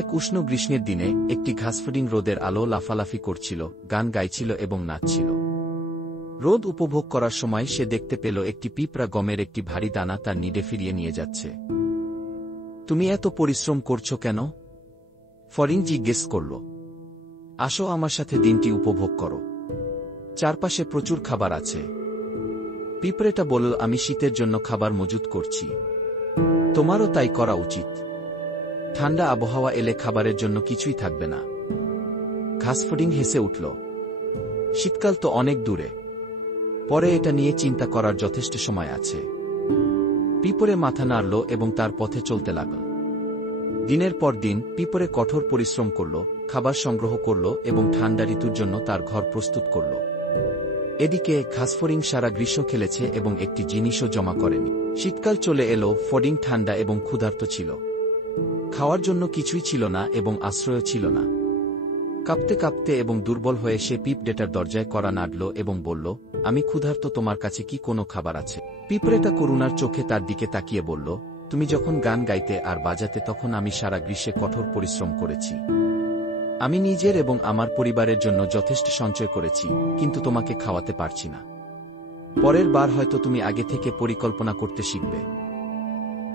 এক উষ্ণ গ্রীষ্মের দিনে একটি ঘাসফড়িং রোদের আলো লাফালাফি করছিল, গান গাইছিল এবং নাচছিল। রোদ উপভোগ করার সময় সে দেখতে পেল একটি পিঁপড়া গমের একটি ভারী দানা তার নিডে ফিরিয়ে নিয়ে যাচ্ছে। তুমি এত পরিশ্রম করছো কেন? ফড়িং জিজ্ঞেস করল। আসো আমার সাথে দিনটি উপভোগ করো, চারপাশে প্রচুর খাবার আছে। পিঁপড়েটা বলল, আমি শীতের জন্য খাবার মজুত করছি, তোমারও তাই করা উচিত। ঠান্ডা আবহাওয়া এলে খাবারের জন্য কিছুই থাকবে না। ঘাসফড়িং হেসে উঠল। শীতকাল তো অনেক দূরে, পরে এটা নিয়ে চিন্তা করার যথেষ্ট সময় আছে। পিঁপড়ে মাথা নাড়ল এবং তার পথে চলতে লাগল। দিনের পর দিন পিঁপড়ে কঠোর পরিশ্রম করল, খাবার সংগ্রহ করল এবং ঠান্ডা ঋতুর জন্য তার ঘর প্রস্তুত করল। এদিকে ঘাসফড়িং সারা গ্রীষ্ম খেলেছে এবং একটি জিনিসও জমা করেনি। শীতকাল চলে এলো, ফড়িং ঠান্ডা এবং ক্ষুধার্ত ছিল। খাওয়ার জন্য কিছুই ছিল না এবং আশ্রয়ও ছিল না। কাঁপতে কাঁপতে এবং দুর্বল হয়ে সে পিঁপড়েটার দরজায় কড়া নাড়ল এবং বলল, আমি ক্ষুধার্ত, তোমার কাছে কি কোনো খাবার আছে? পিঁপড়েটা করুণার চোখে তার দিকে তাকিয়ে বলল, তুমি যখন গান গাইতে আর বাজাতে তখন আমি সারা গ্রীষ্মে কঠোর পরিশ্রম করেছি। আমি নিজের এবং আমার পরিবারের জন্য যথেষ্ট সঞ্চয় করেছি, কিন্তু তোমাকে খাওয়াতে পারছি না। পরের বার হয়তো তুমি আগে থেকে পরিকল্পনা করতে শিখবে।